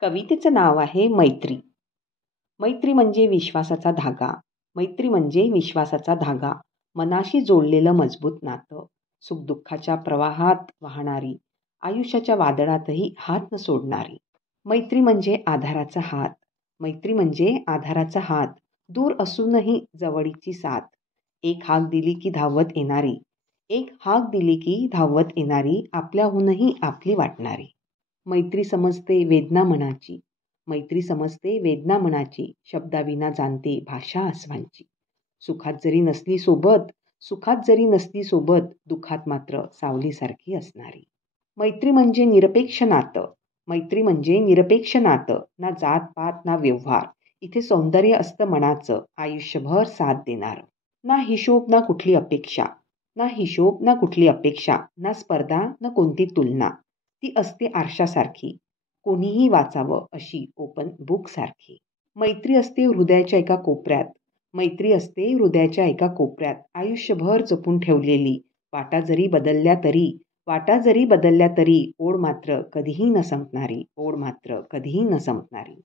कवितेचं नाव आहे मैत्री. मैत्री म्हणजे विश्वासाचा धागा. मैत्री म्हणजे विश्वासाचा धागा. मनाशी जोडलेलं मजबूत नातं. सुखदुःखाच्या प्रवाहात वाहणारी, आयुष्याच्या वादळातही हात न सोडणारी. मैत्री म्हणजे आधाराचा हात. मैत्री म्हणजे आधाराचा हात. दूर असूनही जवळीची साथ. एक हाक दिली की धावत येणारी. एक हाक दिली की धावत येणारी, आपल्याहूनही आपली वाटणारी. मैत्री समजते वेदना मनाची. मैत्री समजते वेदना मनाची. शब्दाविना जाणते भाषा आसवांची. सुखात जरी नसली सोबत, सुखात जरी नसली सोबत, दुःखात मात्र सावलीसारखी असणारी. मैत्री म्हणजे निरपेक्ष नातं. मैत्री म्हणजे निरपेक्ष नातं. ना जात-पात ना व्यवहार. इथे सौंदर्य असतं मनाचं, आयुष्यभर साथ देणारं. ना हिशोब ना कुठली अपेक्षा. ना हिशोब ना कुठली अपेक्षा. ना स्पर्धा ना कोणती तुलना. ती असते आरशासारखी. कोणीही वाचावं अशी ओपन बुक सारखी. मैत्री असते हृदयाच्या एका कोपऱ्यात. मैत्री असते हृदयाच्या एका कोपऱ्यात. आयुष्यभर जपून ठेवलेली. वाटा जरी बदलल्या तरी, वाटा जरी बदलल्या तरी, ओढ मात्र कधीही न संपणारी. ओढ मात्र कधीही न संपणारी.